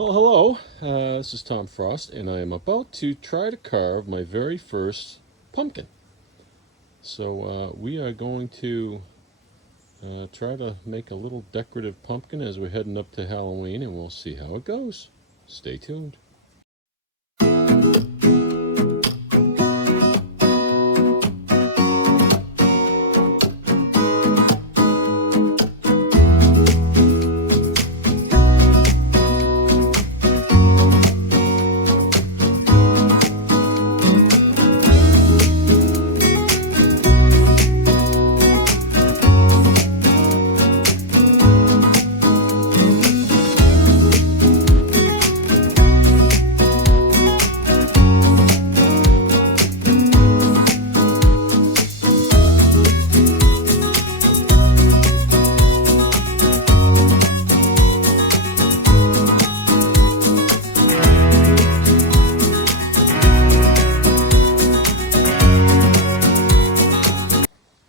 Well, hello. This is Tom Frost, and I am about to try to carve my very first pumpkin. So we are going to try to make a little decorative pumpkin as we're heading up to Halloween, and we'll see how it goes. Stay tuned.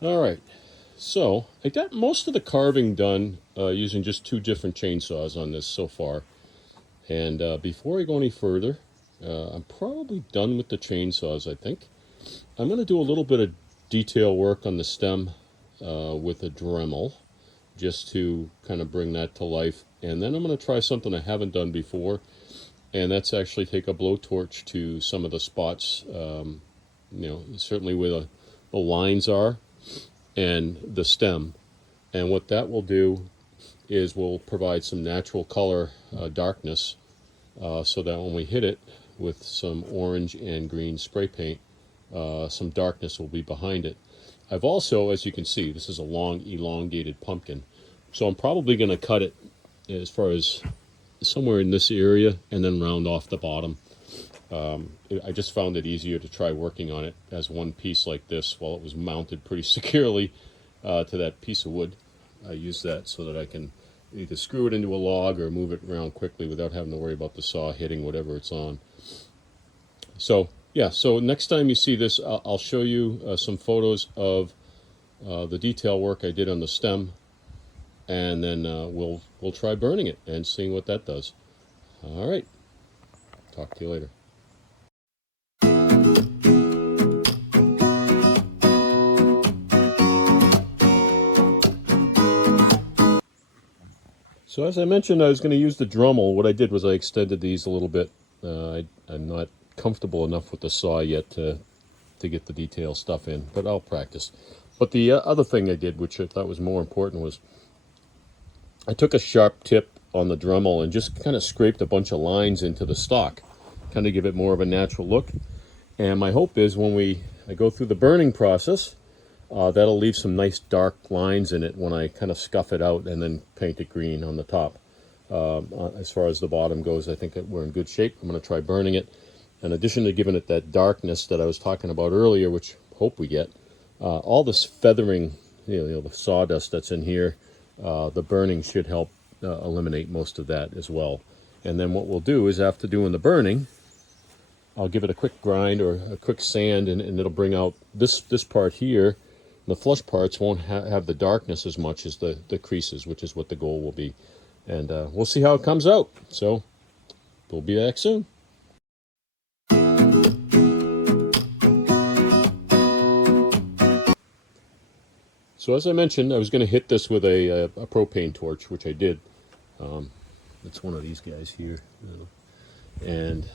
All right. So I got most of the carving done using just two different chainsaws on this so far. And before I go any further, I'm probably done with the chainsaws, I think. I'm going to do a little bit of detail work on the stem with a Dremel just to kind of bring that to life. And then I'm going to try something I haven't done before, and that's actually take a blowtorch to some of the spots, certainly where the lines are and the stem. And what that will do is will provide some natural color darkness so that when we hit it with some orange and green spray paint, some darkness will be behind it. I've also, as you can see, this is a long elongated pumpkin. So I'm probably going to cut it as far as somewhere in this area and then round off the bottom. I just found it easier to try working on it as one piece like this while it was mounted pretty securely to that piece of wood. I use that so that I can either screw it into a log or move it around quickly without having to worry about the saw hitting whatever it's on. So yeah, so next time you see this, I'll show you some photos of the detail work I did on the stem, and then we'll try burning it and seeing what that does. All right, talk to you later. So as I mentioned, I was going to use the Dremel. What I did was I extended these a little bit. I'm not comfortable enough with the saw yet to get the detail stuff in, but I'll practice. But the other thing I did, which I thought was more important, was I took a sharp tip on the Dremel and just kind of scraped a bunch of lines into the stock, kind of give it more of a natural look. And my hope is when I go through the burning process, that'll leave some nice dark lines in it when I kind of scuff it out and then paint it green on the top. As far as the bottom goes, I think that we're in good shape. I'm going to try burning it. In addition to giving it that darkness that I was talking about earlier, which I hope we get, all this feathering, the sawdust that's in here, the burning should help eliminate most of that as well. And then what we'll do is after doing the burning, I'll give it a quick grind or a quick sand, and it'll bring out this part here. The flush parts won't have the darkness as much as the creases, which is what the goal will be. And we'll see how it comes out. So we'll be back soon. So as I mentioned, I was going to hit this with a propane torch, which I did. It's one of these guys here. And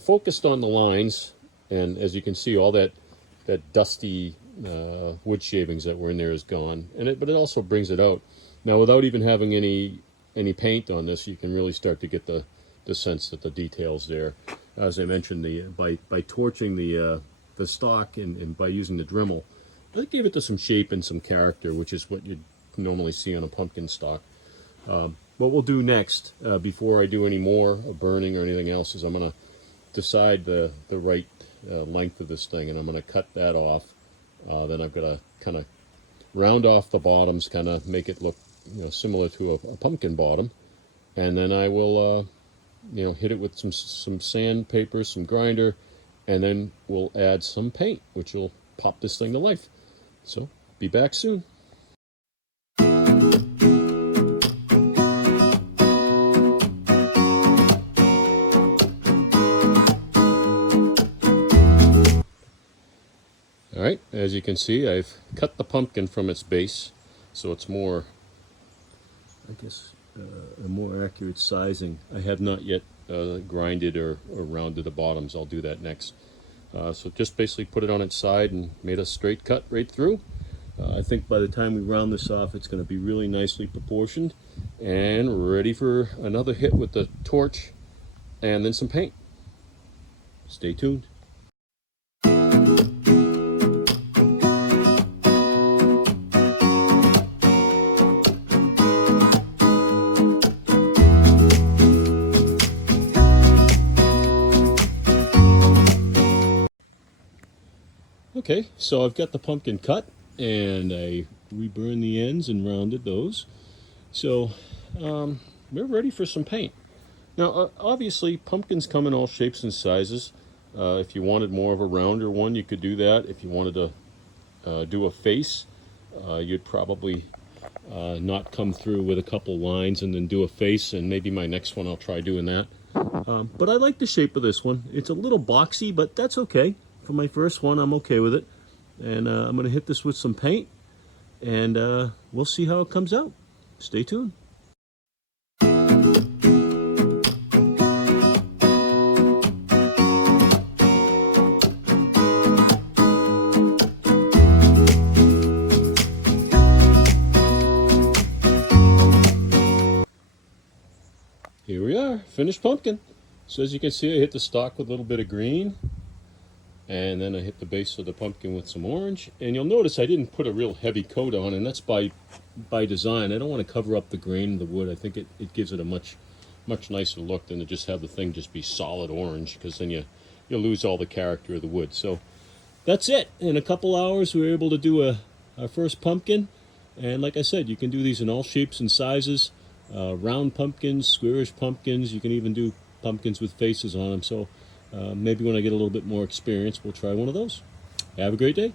focused on the lines, and as you can see, all that dusty wood shavings that were in there is gone, but it also brings it out. Now, without even having any paint on this, you can really start to get the sense that the details there. As I mentioned, by torching the stock and by using the Dremel, that gave it some shape and some character, which is what you'd normally see on a pumpkin stock. What we'll do next, before I do any more burning or anything else, is I'm going to decide the right length of this thing, and I'm going to cut that off. Then I've got to kind of round off the bottoms, kind of make it look similar to a pumpkin bottom, and then I will hit it with some sandpaper, some grinder, and then we'll add some paint, which will pop this thing to life. So be back soon. as you can see, I've cut the pumpkin from its base, so it's more, I guess, a more accurate sizing. I have not yet grinded or rounded the bottoms. I'll do that next. So just basically put it on its side and made a straight cut right through. I think by the time we round this off, it's going to be really nicely proportioned and ready for another hit with the torch and then some paint. Stay tuned. Okay, so I've got the pumpkin cut and I reburned the ends and rounded those. So we're ready for some paint. Now, obviously, pumpkins come in all shapes and sizes. If you wanted more of a rounder one, you could do that. If you wanted to do a face, you'd probably not come through with a couple lines and then do a face, and maybe my next one I'll try doing that. But I like the shape of this one. It's a little boxy, but that's okay. For my first one, I'm okay with it. And I'm going to hit this with some paint, and we'll see how it comes out. Stay tuned. Here we are, finished pumpkin. So as you can see, I hit the stalk with a little bit of green, and then I hit the base of the pumpkin with some orange. And you'll notice I didn't put a real heavy coat on, and that's by design. I don't want to cover up the grain of the wood. I think it gives it a much nicer look than to just have the thing just be solid orange, because then you'll lose all the character of the wood. So that's it. In a couple hours, we were able to do our first pumpkin. And like I said, you can do these in all shapes and sizes. Round pumpkins, squarish pumpkins. You can even do pumpkins with faces on them. So maybe when I get a little bit more experience, we'll try one of those. Have a great day.